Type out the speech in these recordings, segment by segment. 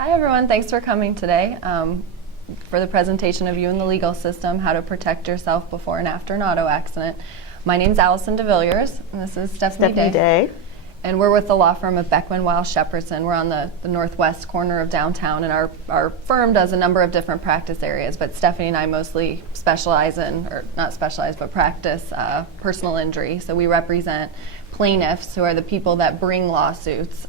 Hi everyone, thanks for coming today for the presentation of you in the legal system, how to protect yourself before and after an auto accident. My name's Alison de Villiers, and this is Stephanie Day. And we're with the law firm of Beckman, Weil, Shepardson. We're on the northwest corner of downtown, and our firm does a number of different practice areas, but Stephanie and I mostly specialize in, or not specialize, but practice personal injury. So we represent plaintiffs, who are the people that bring lawsuits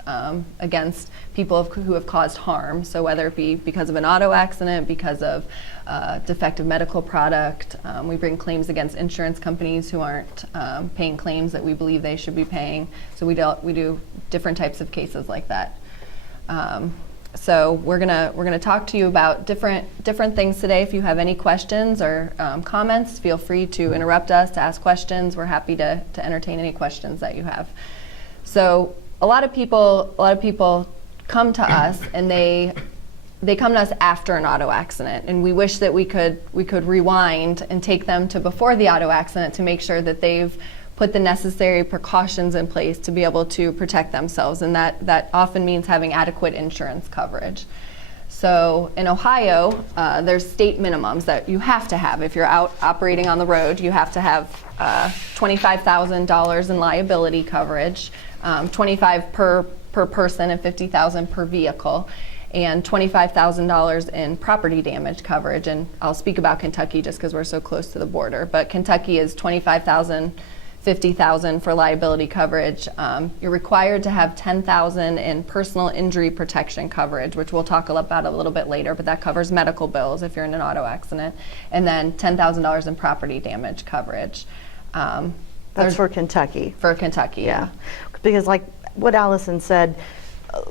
against people who have caused harm. So whether it be because of an auto accident, because of defective medical product, we bring claims against insurance companies who aren't paying claims that we believe they should be paying. So we do different types of cases like that. So we're gonna talk to you about different things today. If you have any questions or comments, feel free to interrupt us, to ask questions. We're happy to entertain any questions that you have. So a lot of people come to us, and they come to us after an auto accident, and we wish that we could rewind and take them to before the auto accident to make sure that they've put the necessary precautions in place to be able to protect themselves, and that often means having adequate insurance coverage. So in Ohio, there's state minimums that you have to have. If you're out operating on the road, you have to have $25,000 in liability coverage, $25,000 per person and $50,000 per vehicle, and $25,000 in property damage coverage. And I'll speak about Kentucky just because we're so close to the border, but Kentucky is $25,000, $50,000 for liability coverage. You're required to have $10,000 in personal injury protection coverage, which we'll talk about a little bit later, but that covers medical bills if you're in an auto accident, and then $10,000 in property damage coverage. That's for Kentucky. For Kentucky, yeah. Because like what Alison said,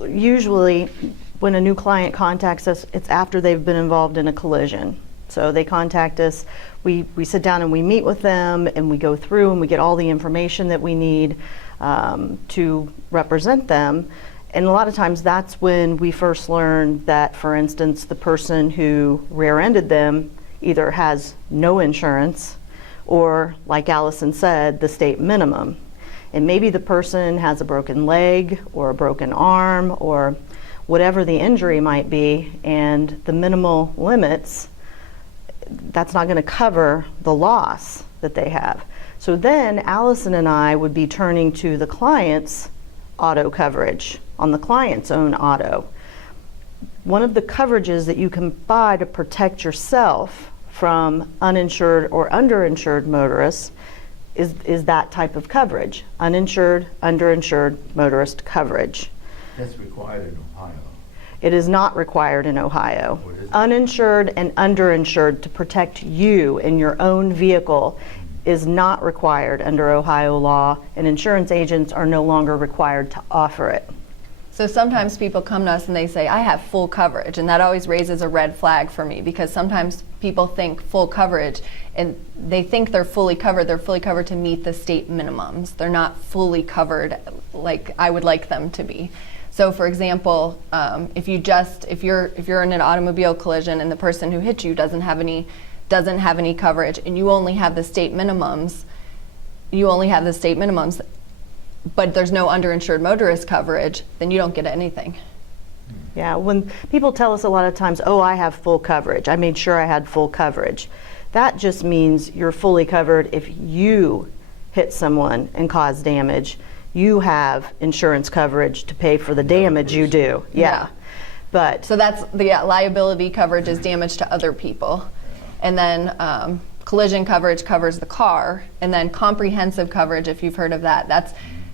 usually when a new client contacts us, it's after they've been involved in a collision. So they contact us, we sit down and we meet with them, and we go through and we get all the information that we need to represent them. And a lot of times that's when we first learn that, for instance, the person who rear-ended them either has no insurance or, like Alison said, the state minimum. And maybe the person has a broken leg or a broken arm or whatever the injury might be, and the minimal limits, that's not going to cover the loss that they have. So then Alison and I would be turning to the client's auto coverage on the client's own auto. One of the coverages that you can buy to protect yourself from uninsured or underinsured motorists is that type of coverage, uninsured, underinsured motorist coverage. That's required in Ohio. It is not required in Ohio. Uninsured and underinsured to protect you in your own vehicle is not required under Ohio law, and insurance agents are no longer required to offer it. So sometimes people come to us and they say, I have full coverage, and that always raises a red flag for me, because sometimes people think full coverage and they think they're fully covered. They're fully covered to meet the state minimums. They're not fully covered like I would like them to be. So for example, if you're in an automobile collision and the person who hit you doesn't have any coverage, and you only have the state minimums, but there's no underinsured motorist coverage, then you don't get anything. Yeah, when people tell us a lot of times, oh, I have full coverage, I made sure I had full coverage, that just means you're fully covered if you hit someone and cause damage. You have insurance coverage to pay for the damage you do. Yeah. But so that's the liability coverage is damage to other people. And then collision coverage covers the car, and then comprehensive coverage, if you've heard of that,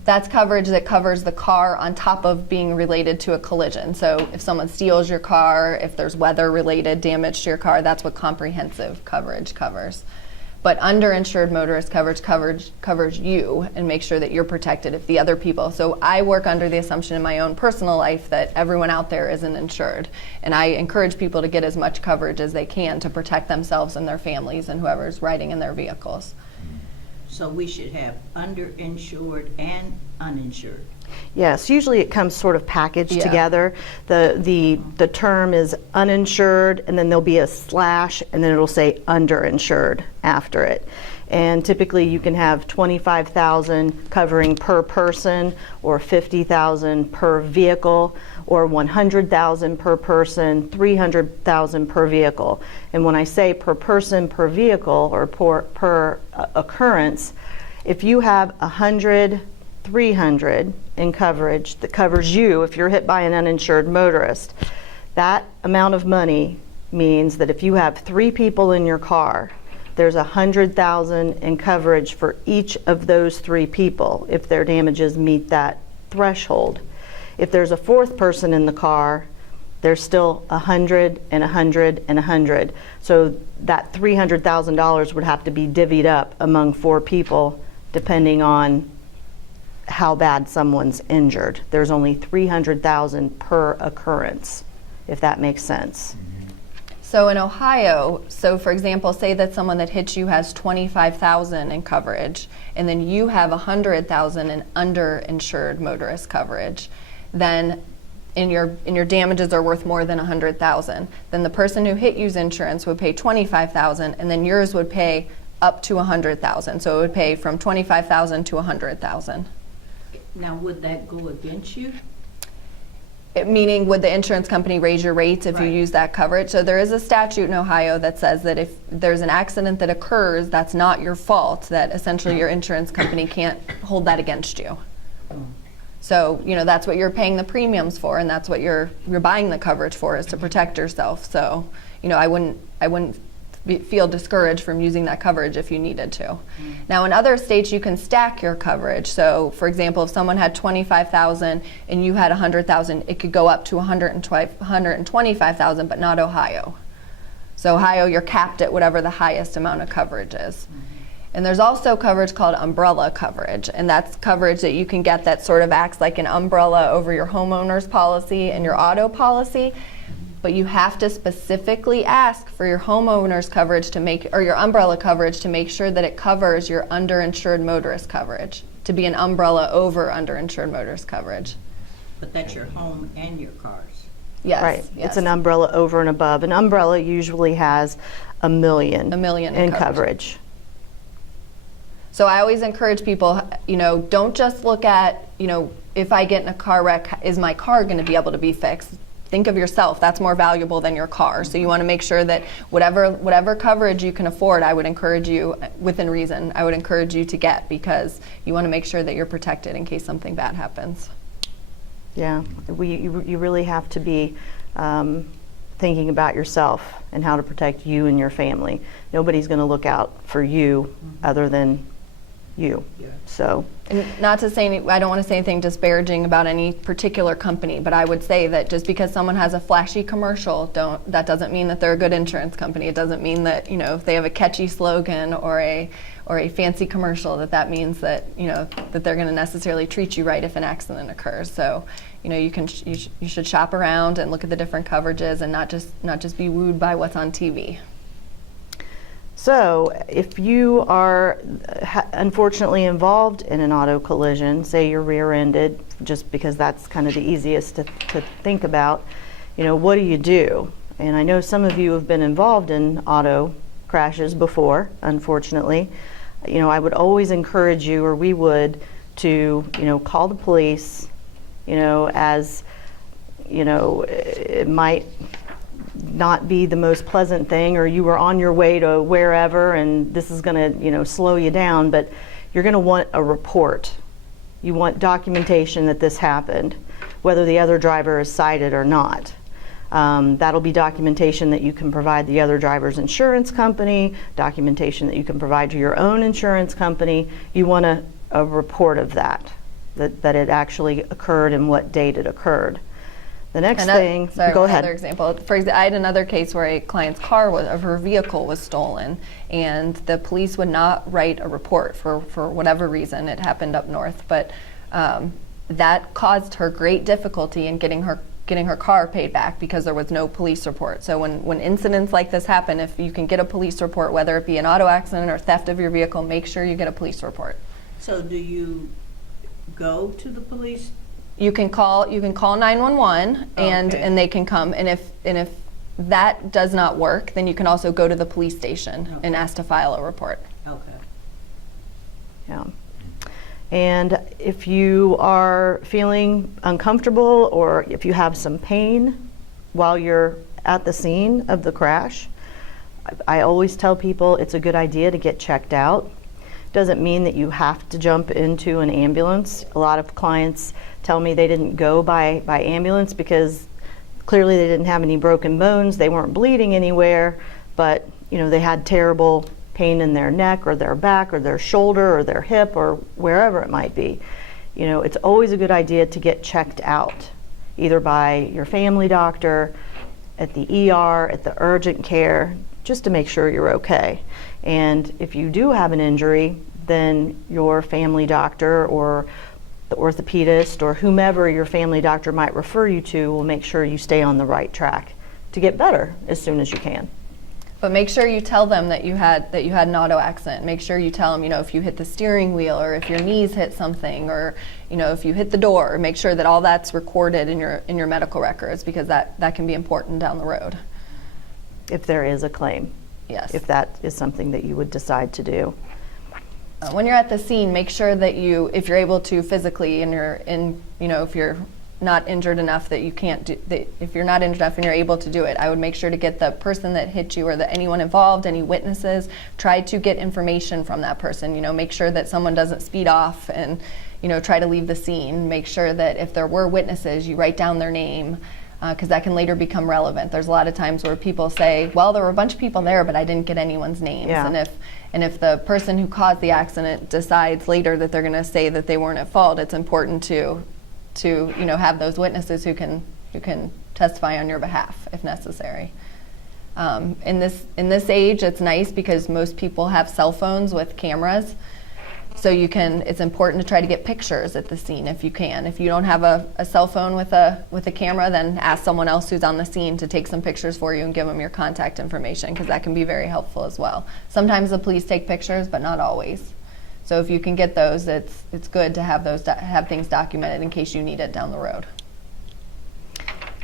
that's coverage that covers the car on top of being related to a collision. So if someone steals your car, if there's weather-related damage to your car, that's what comprehensive coverage covers. But underinsured motorist coverage covers you and makes sure that you're protected if the other people. So I work under the assumption in my own personal life that everyone out there isn't insured. And I encourage people to get as much coverage as they can to protect themselves and their families and whoever's riding in their vehicles. So we should have underinsured and uninsured. yes, usually it comes sort of packaged together. The term is uninsured, and then there'll be a slash, and then it'll say underinsured after it. And typically you can have 25,000 covering per person, or 50,000 per vehicle, or 100,000 per person, 300,000 per vehicle. And when I say per person per vehicle, or per occurrence, if you have 100, 300 in coverage that covers you if you're hit by an uninsured motorist, that amount of money means that if you have 3 people in your car, there's 100,000 in coverage for each of those 3 people if their damages meet that threshold. If there's a 4th person in the car, there's still 100 and 100 and 100. So that $300,000 would have to be divvied up among 4 people depending on how bad someone's injured. There's only 300,000 per occurrence, if that makes sense. So in Ohio, so for example, say that someone that hits you has 25,000 in coverage, and then you have 100,000 in underinsured motorist coverage, then and your damages are worth more than 100,000. Then the person who hit you's insurance would pay 25,000, and then yours would pay up to 100,000. So it would pay from 25,000 to 100,000. Now, would that go against you? Meaning, would the insurance company raise your rates if you Right. use that coverage? So there is a statute in Ohio that says that if there's an accident that occurs that's not your fault, that essentially your insurance company can't hold that against you. So, that's what you're paying the premiums for, and that's what you're buying the coverage for, is to protect yourself. So, I wouldn't feel discouraged from using that coverage if you needed to. Now, in other states, you can stack your coverage. So, for example, if someone had 25,000 and you had 100,000, it could go up to 125,000, but not Ohio. So Ohio, you're capped at whatever the highest amount of coverage is. And there's also coverage called umbrella coverage, and that's coverage that you can get that sort of acts like an umbrella over your homeowner's policy and your auto policy. But you have to specifically ask for your homeowner's coverage or your umbrella coverage to make sure that it covers your underinsured motorist coverage, to be an umbrella over underinsured motorist coverage. But that's your home and your cars. Yes. Right. Yes. It's an umbrella over and above. An umbrella usually has $1 million, in coverage. So I always encourage people, don't just look at, if I get in a car wreck, is my car going to be able to be fixed? Think of yourself. That's more valuable than your car. So you want to make sure that whatever coverage you can afford, I would encourage you, within reason, I would encourage you to get, because you want to make sure that you're protected in case something bad happens. Yeah, you really have to be thinking about yourself and how to protect you and your family. Nobody's going to look out for you other than you. Yeah. So. And not to say, I don't want to say anything disparaging about any particular company, but I would say that just because someone has a flashy commercial, that doesn't mean that they're a good insurance company. It doesn't mean that, if they have a catchy slogan or a fancy commercial, that means that, that they're going to necessarily treat you right if an accident occurs. So, you should shop around and look at the different coverages and not just be wooed by what's on TV. So if you are unfortunately involved in an auto collision, say you're rear-ended, just because that's kind of the easiest to think about, what do you do? And I know some of you have been involved in auto crashes before, unfortunately. I would always encourage you, or we would, to, call the police, as, it might not be the most pleasant thing, or you were on your way to wherever and this is going to slow you down, but you're going to want a report. You want documentation that this happened, whether the other driver is cited or not. That'll be documentation that you can provide the other driver's insurance company, documentation that you can provide to your own insurance company. You want a report of that it actually occurred and what date it occurred. The next thing, go ahead. Another example. I had another case where a client's her vehicle was stolen, and the police would not write a report for whatever reason. It happened up north, but that caused her great difficulty in getting her car paid back because there was no police report. So when incidents like this happen, if you can get a police report, whether it be an auto accident or theft of your vehicle, make sure you get a police report. So do you go to the police? You can call 911 and Okay. they can come, and if that does not work, then you can also go to the police station and ask to file a report. Okay. Yeah. And if you are feeling uncomfortable or if you have some pain while you're at the scene of the crash, I always tell people it's a good idea to get checked out. Doesn't mean that you have to jump into an ambulance. A lot of clients tell me they didn't go by ambulance because clearly they didn't have any broken bones, they weren't bleeding anywhere, but they had terrible pain in their neck or their back or their shoulder or their hip or wherever it might be. It's always a good idea to get checked out, either by your family doctor, at the ER, at the urgent care, just to make sure you're okay. And if you do have an injury, then your family doctor or the orthopedist or whomever your family doctor might refer you to will make sure you stay on the right track to get better as soon as you can. But make sure you tell them that you had an auto accident. Make sure you tell them, if you hit the steering wheel or if your knees hit something or, if you hit the door, make sure that all that's recorded in your medical records, because that can be important down the road. If there is a claim. Yes. If that is something that you would decide to do. When you're at the scene, make sure that if you're able to physically if you're not injured enough that you can't do, if you're not injured enough and you're able to do it, I would make sure to get the person that hit you or anyone involved, any witnesses, try to get information from that person. Make sure that someone doesn't speed off and, try to leave the scene. Make sure that if there were witnesses, you write down their name, because that can later become relevant. There's a lot of times where people say, well, there were a bunch of people there, but I didn't get anyone's names. Yeah. And if the person who caused the accident decides later that they're going to say that they weren't at fault, it's important to have those witnesses who can testify on your behalf if necessary. In this age, it's nice because most people have cell phones with cameras, so it's important to try to get pictures at the scene if you can. If you don't have a cell phone with a camera, then ask someone else who's on the scene to take some pictures for you and give them your contact information, because that can be very helpful as well. Sometimes the police take pictures, but not always. So if you can get those, it's good to have have things documented in case you need it down the road.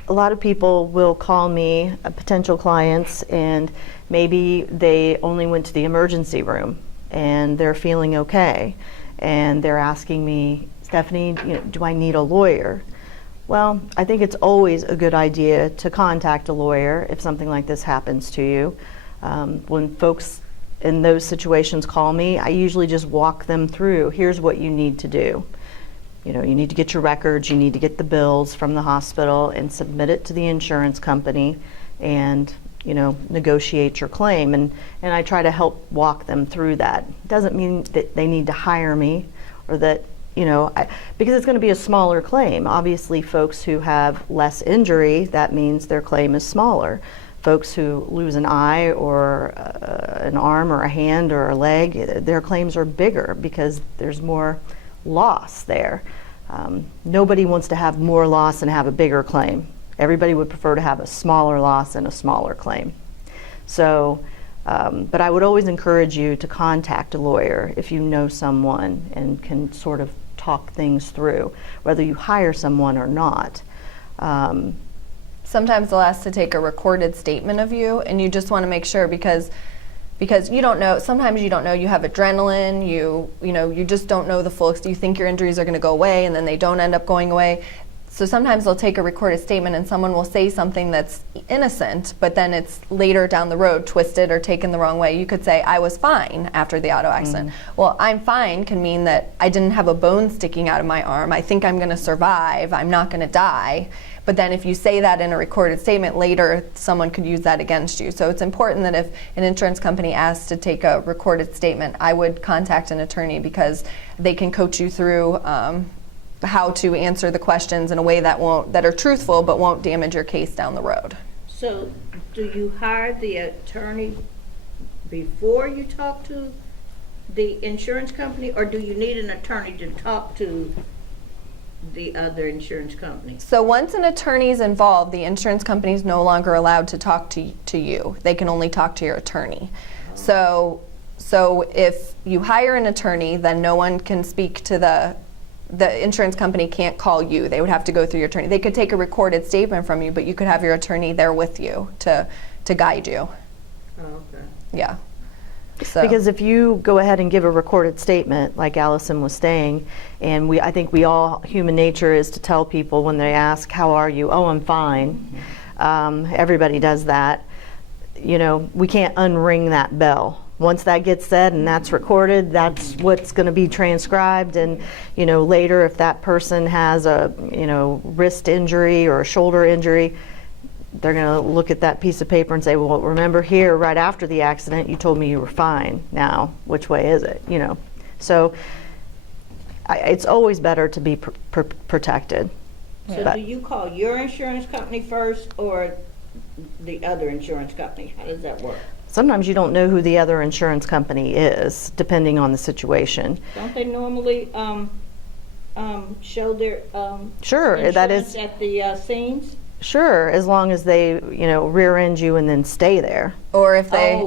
A lot of people will call me, potential clients, and maybe they only went to the emergency room and they're feeling okay. And they're asking me, Stephanie, do I need a lawyer? Well, I think it's always a good idea to contact a lawyer if something like this happens to you. When folks in those situations call me, I usually just walk them through, here's what you need to do. You need to get your records, you need to get the bills from the hospital and submit it to the insurance company and negotiate your claim. And I try to help walk them through that. It doesn't mean that they need to hire me or that, because it's going to be a smaller claim. Obviously, folks who have less injury, that means their claim is smaller. Folks who lose an eye or an arm or a hand or a leg, their claims are bigger because there's more loss there. Nobody wants to have more loss and have a bigger claim. Everybody would prefer to have a smaller loss and a smaller claim. So, but I would always encourage you to contact a lawyer if you know someone and can sort of talk things through, whether you hire someone or not. Sometimes they'll ask to take a recorded statement of you, and you just want to make sure because you don't know. Sometimes you don't know. You have adrenaline. You just don't know the full. You think your injuries are going to go away, and then they don't end up going away. So sometimes they'll take a recorded statement, and someone will say something that's innocent, but then it's later down the road twisted or taken the wrong way. You could say, "I was fine after the auto accident." Well, "I'm fine" can mean that I didn't have a bone sticking out of my arm. I think I'm going to survive. I'm not going to die. But then if you say that in a recorded statement later, someone could use that against you. So it's important that if an insurance company asks to take a recorded statement, I would contact an attorney because they can coach you through how to answer the questions in a way that are truthful but won't damage your case down the road. So do you hire the attorney before you talk to the insurance company, or do you need an attorney to talk to the other insurance company? So once an attorney is involved, the insurance company is no longer allowed to talk to you. They can only talk to your attorney. So if you hire an attorney, then no one can speak to the insurance company can't call you. They would have to go through your attorney. They could take a recorded statement from you, but you could have your attorney there with you to guide you. Oh, okay. Yeah. So. Because if you go ahead and give a recorded statement, like Allison was saying, and I think human nature is to tell people when they ask, how are you? Oh, I'm fine. Everybody does that. You know, we can't unring that bell. Once that gets said and that's recorded, that's what's going to be transcribed. And, you know, later if that person has a, you know, wrist injury or a shoulder injury, they're going to look at that piece of paper and say, well, remember here, right after the accident, you told me you were fine. Now, which way is it? You know, so it's always better to be protected. So do you call your insurance company first or the other insurance company? How does that work? Sometimes you don't know who the other insurance company is, depending on the situation. Don't they normally show their Sure, that insurance is at the scenes? sure, as long as they, you know, rear end you and then stay there. Or if they,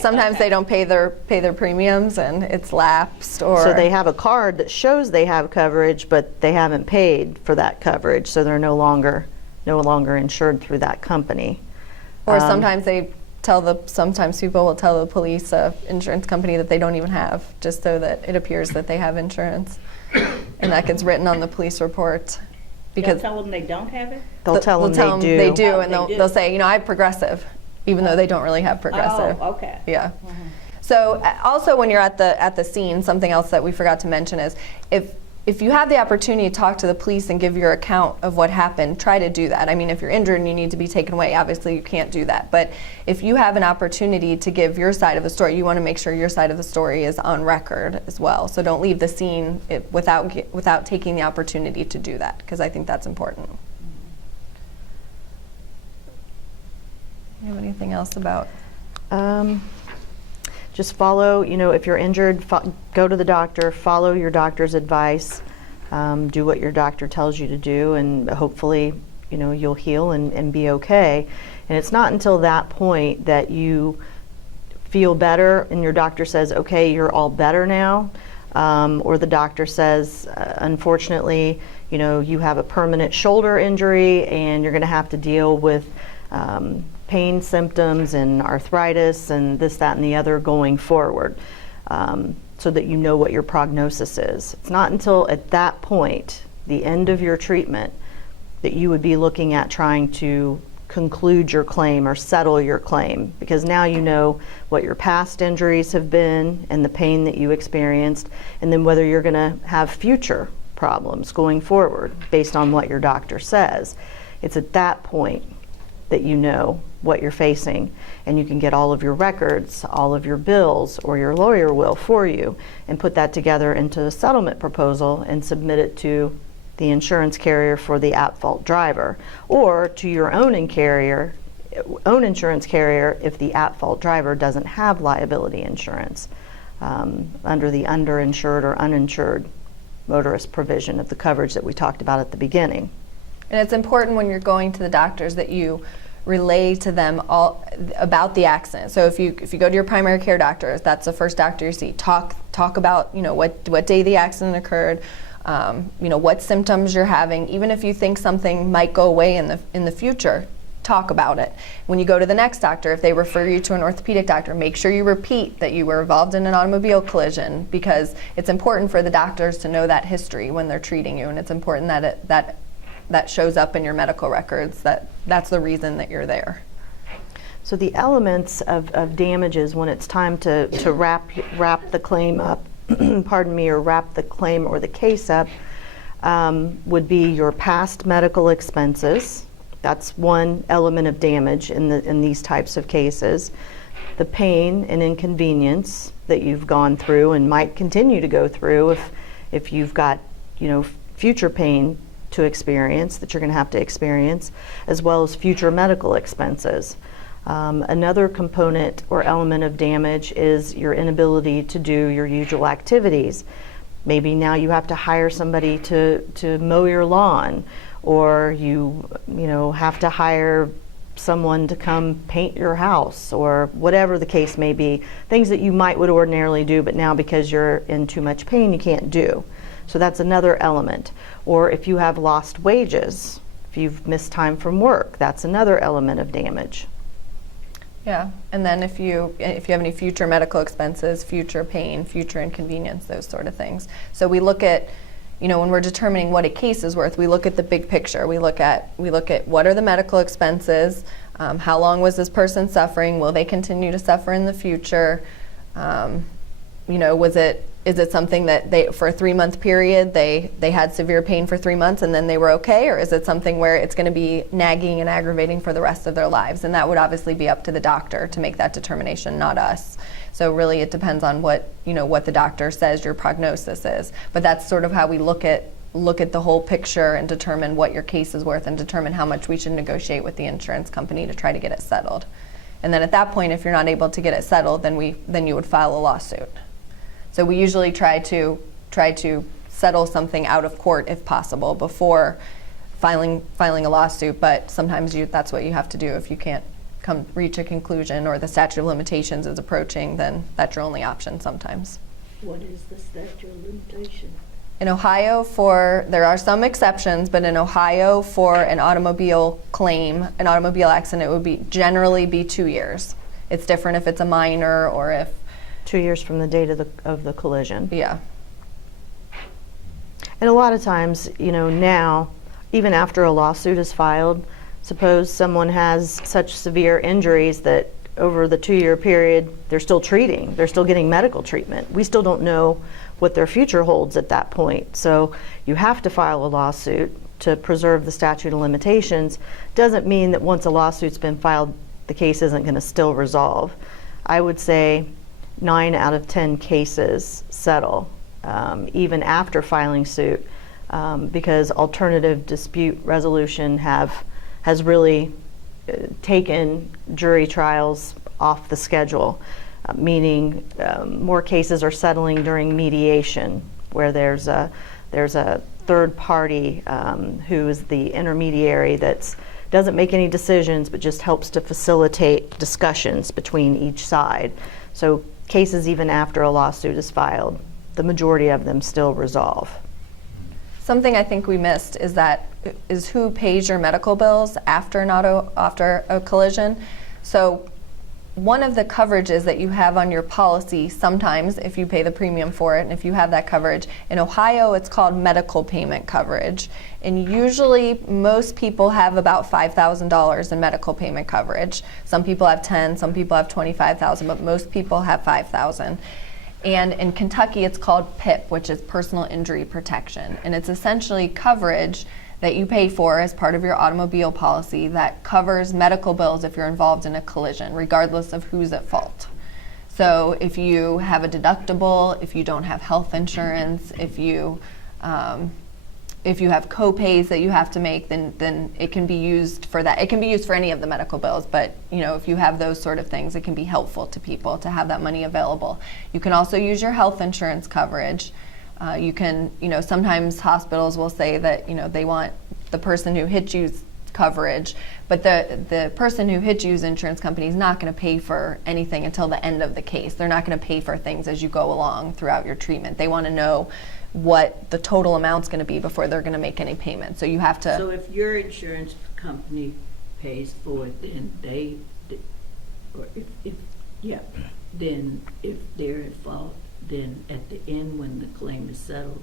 sometimes okay. they don't pay their premiums and it's lapsed, or So they have a card that shows they have coverage, but they haven't paid for that coverage, so they're no longer insured through that company. or sometimes sometimes people will tell the police insurance company that they don't even have, just so that it appears that they have insurance, and that gets written on the police report. Because tell them they don't have it? They'll tell them they do. They do, Oh, and they do. they'll say, you know, I have Progressive, even though they don't really have Progressive. Oh, okay. Yeah. So also when you're at the scene, something else that we forgot to mention is if you have the opportunity to talk to the police and give your account of what happened, try to do that. I mean, if you're injured and you need to be taken away, obviously you can't do that. But if you have an opportunity to give your side of the story, you want to make sure your side of the story is on record as well. So don't leave the scene without taking the opportunity to do that, because I think that's important. You have anything else about? Just follow, you know, if you're injured, go to the doctor, follow your doctor's advice, do what your doctor tells you to do, and hopefully, you know, you'll heal and be okay. And it's not until that point that you feel better and your doctor says, okay, you're all better now, or the doctor says, unfortunately, you know, you have a permanent shoulder injury and you're going to have to deal with pain symptoms and arthritis and this, that, and the other going forward, so that you know what your prognosis is. It's not until at that point, the end of your treatment, that you would be looking at trying to conclude your claim or settle your claim, because now you know what your past injuries have been and the pain that you experienced, and then whether you're going to have future problems going forward based on what your doctor says. It's at that point that you know what you're facing, and you can get all of your records, all of your bills, or your lawyer will for you, and put that together into a settlement proposal and submit it to the insurance carrier for the at-fault driver, or to your own insurance carrier if the at-fault driver doesn't have liability insurance under the underinsured or uninsured motorist provision of the coverage that we talked about at the beginning. And it's important when you're going to the doctors that you relay to them all about the accident. So if you go to your primary care doctor, if that's the first doctor you see, talk about, you know, what day the accident occurred, you know, what symptoms you're having. Even if you think something might go away in the future, talk about it. When you go to the next doctor, if they refer you to an orthopedic doctor, make sure you repeat that you were involved in an automobile collision, because it's important for the doctors to know that history when they're treating you, and it's important that that shows up in your medical records, that's the reason that you're there. So the elements of damages when it's time to wrap the claim up, pardon me, or wrap the claim or the case up, would be your past medical expenses. That's one element of damage in these types of cases. The pain and inconvenience that you've gone through and might continue to go through if you've got, you know, future pain to experience that you're going to have to experience, as well as future medical expenses. Another component or element of damage is your inability to do your usual activities. Maybe now you have to hire somebody to mow your lawn, or you have to hire someone to come paint your house, or whatever the case may be. Things that you would ordinarily do, but now because you're in too much pain, you can't do. So that's another element. Or if you have lost wages, if you've missed time from work, that's another element of damage. Yeah, and then if you have any future medical expenses, future pain, future inconvenience, those sort of things. So we look at, when we're determining what a case is worth, we look at the big picture. We look at what are the medical expenses, how long was this person suffering, will they continue to suffer in the future, is it something that for a 3-month period they had severe pain for 3 months and then they were okay, or is it something where it's going to be nagging and aggravating for the rest of their lives? And that would obviously be up to the doctor to make that determination, not us. So really it depends on what the doctor says your prognosis is. But that's sort of how we look at the whole picture and determine what your case is worth and determine how much we should negotiate with the insurance company to try to get it settled. And then at that point, if you're not able to get it settled, then you would file a lawsuit. So we usually try to settle something out of court if possible before filing a lawsuit, but sometimes that's what you have to do. If you can't reach a conclusion or the statute of limitations is approaching, then that's your only option sometimes. What is the statute of limitation? In Ohio, there are some exceptions, but in Ohio for an automobile claim, an automobile accident, it would generally be 2 years. It's different if it's a minor or if 2 years from the date of the collision. Yeah. And a lot of times, now, even after a lawsuit is filed, suppose someone has such severe injuries that over the 2-year period, they're still treating, they're still getting medical treatment. We still don't know what their future holds at that point. So you have to file a lawsuit to preserve the statute of limitations. Doesn't mean that once a lawsuit's been filed, the case isn't going to still resolve. I would say 9 out of 10 cases settle, even after filing suit, because alternative dispute resolution has really taken jury trials off the schedule, meaning more cases are settling during mediation, where there's a third party who is the intermediary that doesn't make any decisions but just helps to facilitate discussions between each side. So cases even after a lawsuit is filed, the majority of them still resolve. Something I think we missed is who pays your medical bills after a collision. So one of the coverages that you have on your policy, sometimes if you pay the premium for it and if you have that coverage, in Ohio it's called medical payment coverage. And usually most people have about $5,000 in medical payment coverage. Some people have 10, some people have 25,000, but most people have 5,000. And in Kentucky it's called PIP, which is personal injury protection. And it's essentially coverage that you pay for as part of your automobile policy that covers medical bills if you're involved in a collision, regardless of who's at fault. So if you have a deductible, if you don't have health insurance, if you have co-pays that you have to make, then it can be used for that. It can be used for any of the medical bills, but if you have those sort of things, it can be helpful to people to have that money available. You can also use your health insurance coverage. You can, sometimes hospitals will say that, they want the person who hit you's coverage, but the person who hit you's insurance company is not going to pay for anything until the end of the case. They're not going to pay for things as you go along throughout your treatment. They want to know what the total amount's going to be before they're going to make any payment. So you have to. So if your insurance company pays for it, then then if they're at fault, then at the end when the claim is settled,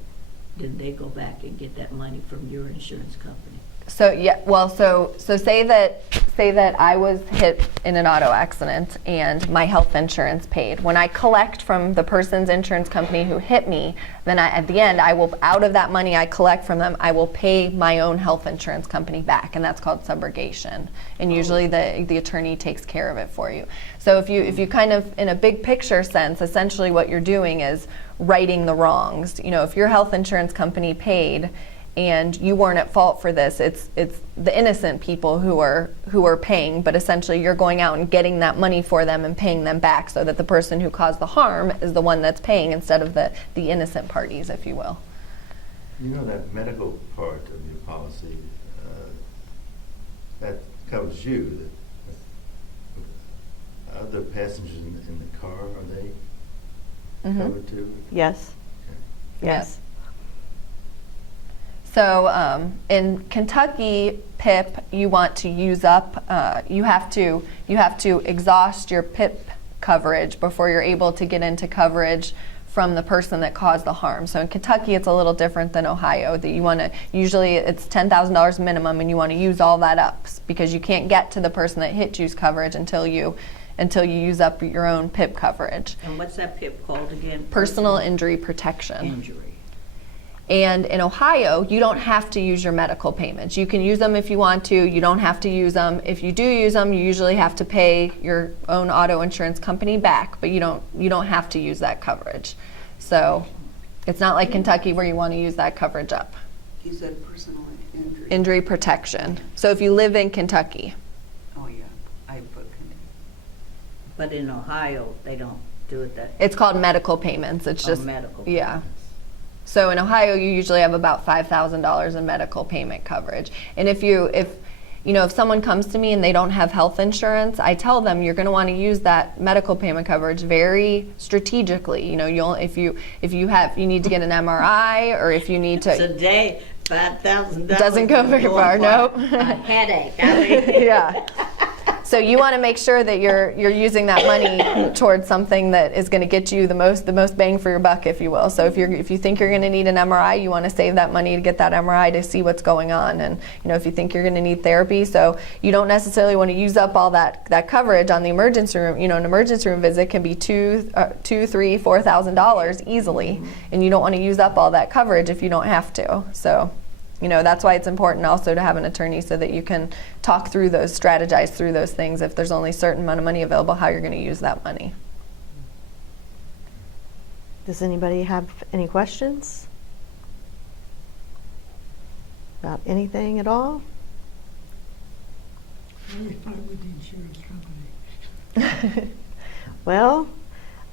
then they go back and get that money from your insurance company. So yeah, well, so say that I was hit in an auto accident and my health insurance paid. When I collect from the person's insurance company who hit me, then at the end, I will, out of that money I collect from them, I will pay my own health insurance company back, and that's called subrogation. And usually the attorney takes care of it for you. So if you kind of, in a big picture sense, essentially what you're doing is righting the wrongs. If your health insurance company paid and you weren't at fault for this, it's the innocent people who are paying, but essentially you're going out and getting that money for them and paying them back, so that the person who caused the harm is the one that's paying instead of the innocent parties, if you will. That medical part of your policy, that covers you. The other passengers in the car, are they covered too? Yes. Okay. Yes. So in Kentucky PIP, you want to use up. You have to exhaust your PIP coverage before you're able to get into coverage from the person that caused the harm. So in Kentucky, it's a little different than Ohio. That you want to usually it's $10,000 minimum, and you want to use all that up because you can't get to the person that hit you's coverage until you use up your own PIP coverage. And what's that PIP called again? Personal injury protection. Injury. And in Ohio, you don't have to use your medical payments. You can use them if you want to. You don't have to use them. If you do use them, you usually have to pay your own auto insurance company back, but you don't have to use that coverage. So it's not like Kentucky where you want to use that coverage up. You said personal injury. Injury protection. So if you live in Kentucky. Oh, yeah, I put Kentucky. But in Ohio, they don't do it that. It's called medical payments. It's just medical. Yeah. So in Ohio, you usually have about $5,000 in medical payment coverage. And if someone comes to me and they don't have health insurance, I tell them you're going to want to use that medical payment coverage very strategically. If you need to get an MRI, or if you need to. Today, $5,000 Doesn't go very far. Nope. A headache. I mean. Yeah. So you want to make sure that you're using that money towards something that is going to get you the most bang for your buck, if you will. So if you think you're going to need an MRI, you want to save that money to get that MRI to see what's going on. And if you think you're going to need therapy, so you don't necessarily want to use up all that coverage on the emergency room. An emergency room visit can be $2,000, $3,000, $4,000 easily, and you don't want to use up all that coverage if you don't have to. So. That's why it's important also to have an attorney so that you can talk through those, strategize through those things. If there's only a certain amount of money available, how you're going to use that money. Does anybody have any questions about anything at all? How do you fight with the insurance company? Well,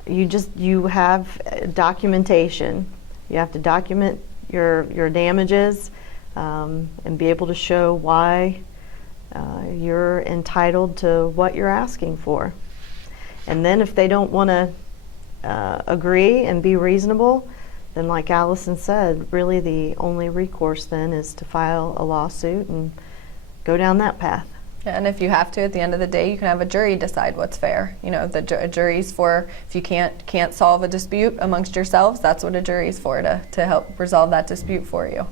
you have documentation. You have to document your damages and be able to show why you're entitled to what you're asking for. And then if they don't want to agree and be reasonable, then like Alison said, really the only recourse then is to file a lawsuit and go down that path. And if you have to, at the end of the day, you can have a jury decide what's fair. The jury's for, if you can't solve a dispute amongst yourselves, that's what a jury's for, to help resolve that dispute for you.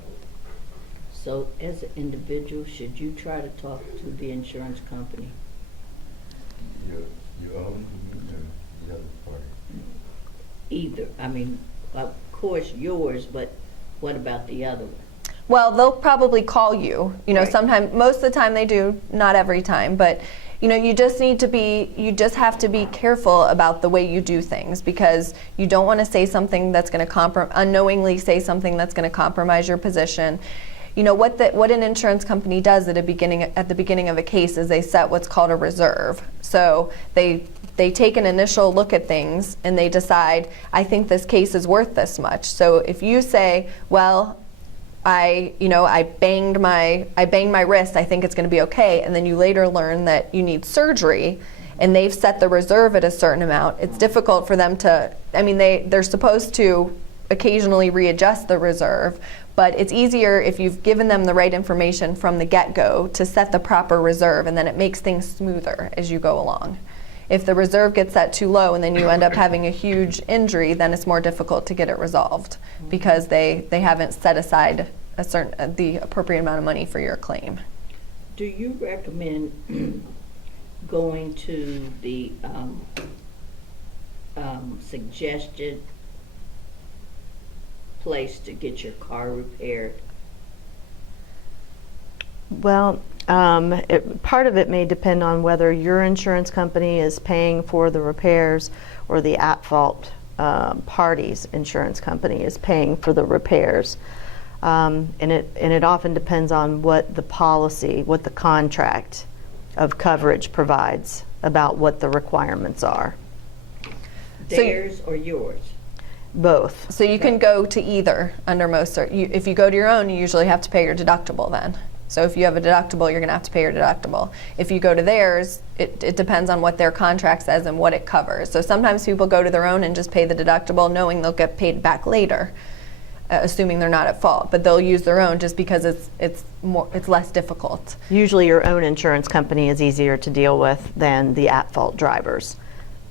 So as an individual, should you try to talk to the insurance company? Your own, the other party. Either. I mean, of course yours, but what about the other one? Well, they'll probably call you. Right. Sometimes, most of the time they do, not every time, but you just have to be careful about the way you do things, because you don't want to say something that's going to unknowingly say something that's going to compromise your position. What an insurance company does at the beginning of a case is they set what's called a reserve. So they take an initial look at things and they decide, I think this case is worth this much. So if you say, well, I banged my wrist, I think it's going to be okay, and then you later learn that you need surgery, and they've set the reserve at a certain amount, it's difficult for them to, they're supposed to occasionally readjust the reserve, but it's easier if you've given them the right information from the get-go to set the proper reserve, and then it makes things smoother as you go along. If the reserve gets set too low and then you end up having a huge injury, then it's more difficult to get it resolved because they haven't set aside the appropriate amount of money for your claim. Do you recommend going to the suggested place to get your car repaired? Well, part of it may depend on whether your insurance company is paying for the repairs or the at-fault party's insurance company is paying for the repairs. And it often depends on what the policy, what the contract of coverage provides about what the requirements are. Theirs or yours? Both. So you can go to either under most. If you go to your own, you usually have to pay your deductible then. So if you have a deductible, you're going to have to pay your deductible. If you go to theirs, it depends on what their contract says and what it covers. So sometimes people go to their own and just pay the deductible knowing they'll get paid back later. assuming they're not at fault, but they'll use their own just because it's less difficult. Usually your own insurance company is easier to deal with than the at-fault drivers.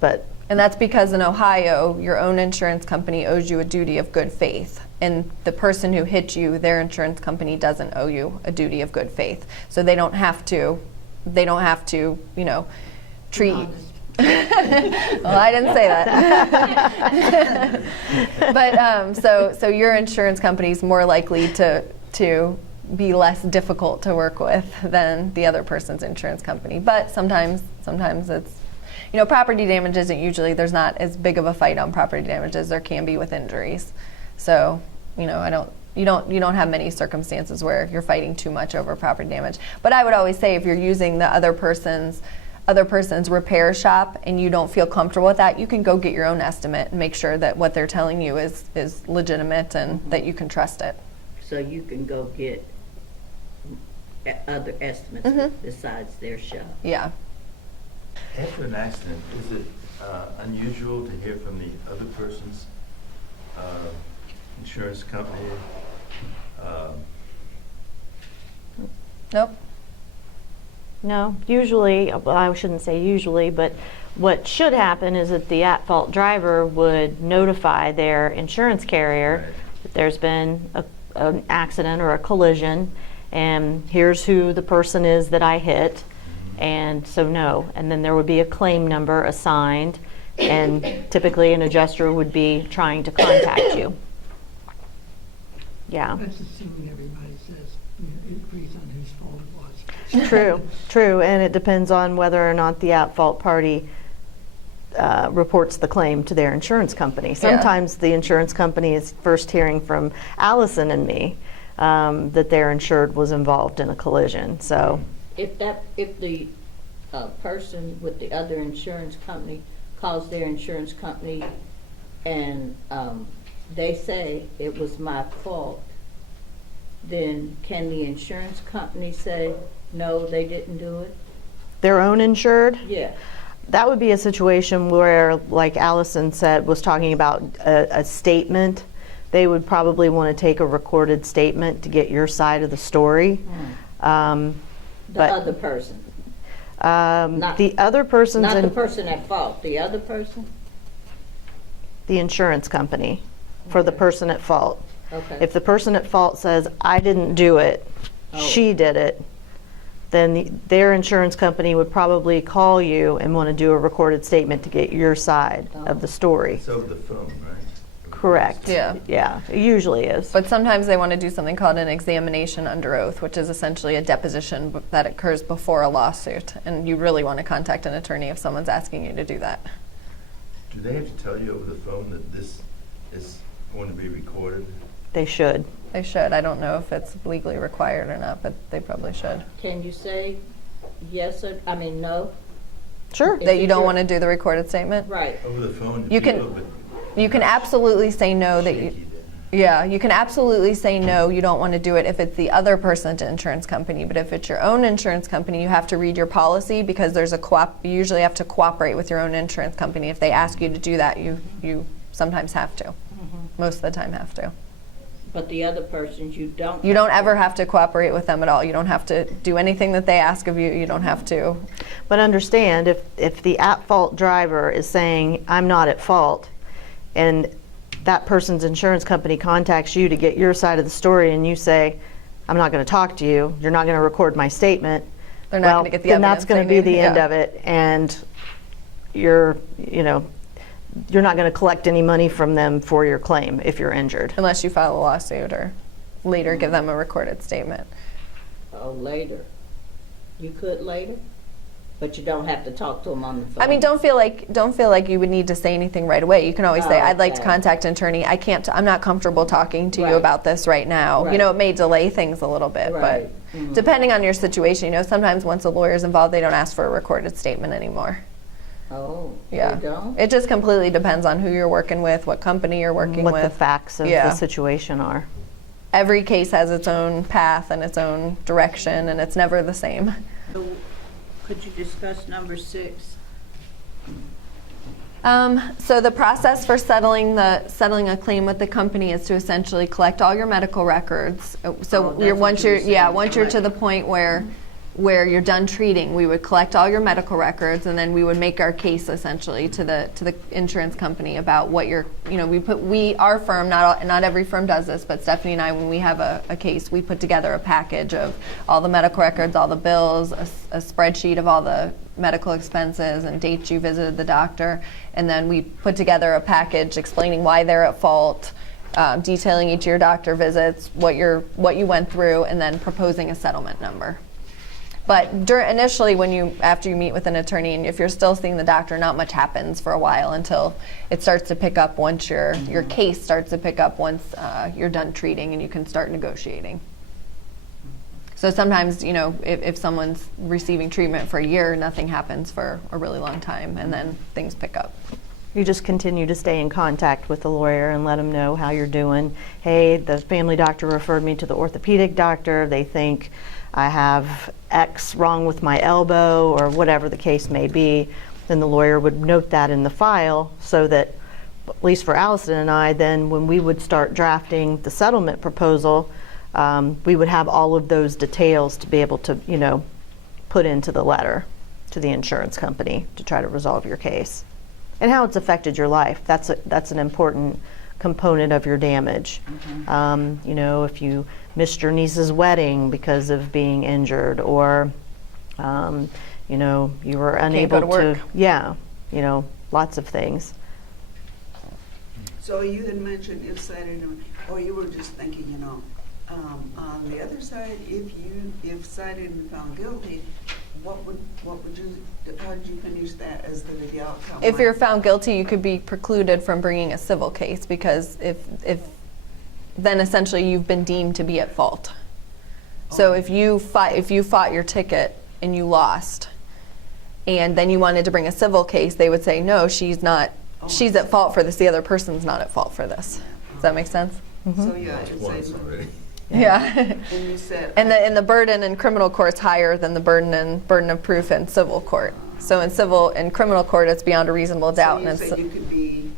And that's because in Ohio, your own insurance company owes you a duty of good faith. And the person who hit you, their insurance company doesn't owe you a duty of good faith. So they don't have to, you know, treat. Well, I didn't say that. But so your insurance company is more likely to be less difficult to work with than the other person's insurance company. But sometimes it's, you know, property damage isn't usually, there's not as big of a fight on property damage as there can be with injuries. So, you know, you don't have many circumstances where you're fighting too much over property damage. But I would always say if you're using the other person's repair shop and you don't feel comfortable with that, you can go get your own estimate and make sure that what they're telling you is legitimate and that you can trust it. So you can go get other estimates besides their shop. Yeah. After an accident, is it unusual to hear from the other person's insurance company? Nope. No, usually, well, I shouldn't say usually, but what should happen is that the at-fault driver would notify their insurance carrier Right. that there's been an accident or a collision, and here's who the person is that I hit, and so no. And then there would be a claim number assigned, and typically an adjuster would be trying to contact you. Yeah. That's assuming everybody says, you know, it agrees on whose fault it was. True, and it depends on whether or not the at-fault party reports the claim to their insurance company. Sometimes the insurance company is first hearing from Alison and me that their insured was involved in a collision. So, If the person with the other insurance company calls their insurance company and they say it was my fault, then can the insurance company say, no, they didn't do it? their own insured, Yeah. that would be a situation where, like Alison said, was talking about a statement. They would probably want to take a recorded statement to get your side of the story. The But- other person. The other person's Not the in person at fault, the other person? the insurance company for the Okay. person at fault. Okay. If the person at fault says, I didn't do it, she did it, then their insurance company would probably call you and want to do a recorded statement to get your side of the story. It's over the phone, right? Correct. Yeah. Yeah, it usually is. But sometimes they want to do something called an examination under oath, which is essentially a deposition that occurs before a lawsuit. And you really want to contact an attorney if someone's asking you to do that. Do they have to tell you over the phone that this is going to be recorded? They should. They should. I don't know if it's legally required or not, but they probably should. Can you say yes or, no? Sure. If That you it's don't your- want to do the recorded statement? Right. Over the phone, You can- feel a bit You can absolutely say no that you, shaky then. yeah, you can absolutely say no, you don't want to do it if it's the other person's insurance company. But if it's your own insurance company, you have to read your policy because there's you usually have to cooperate with your own insurance company. If they ask you to do that, you sometimes have to. Most of the time have to. But the other persons, you don't. You don't ever have to cooperate with them at all. You don't have to do anything that they ask of you. You don't have to. But understand, if the at-fault driver is saying, I'm not at fault, and that person's insurance company contacts you to get your side of the story, and you say, I'm not going to talk to you, you're not going to record my statement, They're not going to get the then evidence that's going to they be need. the end Yeah. of it, and you're not going to collect any money from them for your claim if you're injured. Unless you file a lawsuit or later give them a recorded statement. Oh, later. You could later, but you don't have to talk to them on the phone. I mean, don't feel like you would need to say anything right away. You can always say, Oh, "I'd like to okay. contact an attorney. I'm not comfortable talking to you Right. about this right now." Right. You know, it may delay things a little bit, Right. but depending on your situation, sometimes once a lawyer's involved, they don't ask for a recorded statement anymore. Oh, Yeah, they don't? it just completely depends on who you're working with, what company you're working What with. the facts of Yeah. the situation are. Every case has its own path and its own direction, and it's never the same. So, could you discuss number 6? So the process for settling a claim with the company is to essentially collect all your medical records. So Oh, once that's what you're you were saying. to the point where you're done treating, we would collect all your medical records, and then we would make our case essentially to the insurance company about what our firm, not every firm does this, but Stephanie and I, when we have a case, we put together a package of all the medical records, all the bills, a spreadsheet of all the medical expenses and dates you visited the doctor, and then we put together a package explaining why they're at fault, detailing each of your doctor visits, what you went through, and then proposing a settlement number. But initially, after you meet with an attorney, and if you're still seeing the doctor, not much happens for a while until it starts to pick up once your case starts to pick up once you're done treating and you can start negotiating. So sometimes, if someone's receiving treatment for a year, nothing happens for a really long time, and then things pick up. You just continue to stay in contact with the lawyer and let them know how you're doing. Hey, the family doctor referred me to the orthopedic doctor. They think I have X wrong with my elbow, or whatever the case may be. Then the lawyer would note that in the file, so that, at least for Alison and I, then when we would start drafting the settlement proposal, we would have all of those details to be able to, put into the letter to the insurance company to try to resolve your case. And how it's affected your life. That's an important component of your damage. If you missed your niece's wedding because of being injured, or you were unable go to work. Lots of things. So you had mentioned if cited, or you were just thinking, on the other side, if cited and found guilty, what would you, how did you finish that as the outcome? If you're found guilty, you could be precluded from bringing a civil case, because if then essentially you've been deemed to be at fault. So if you fought your ticket and you lost, and then you wanted to bring a civil case, they would say, no, she's not. She's at fault for this. The other person's not at fault for this. Does that make sense? So yeah, it's Once already. Yeah. and you said, And the burden in criminal court's higher than the burden of proof in civil court. So in criminal court, it's beyond a reasonable doubt. so you And said you could be,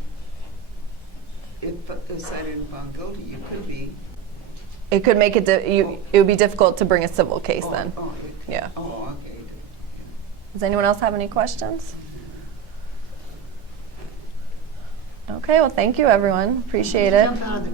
if cited and found guilty, you could be. it could make it. It would be difficult to bring a civil case then. Yeah. Oh, okay. Does anyone else have any questions? Okay. Well, thank you, everyone. Appreciate it. Jump out of the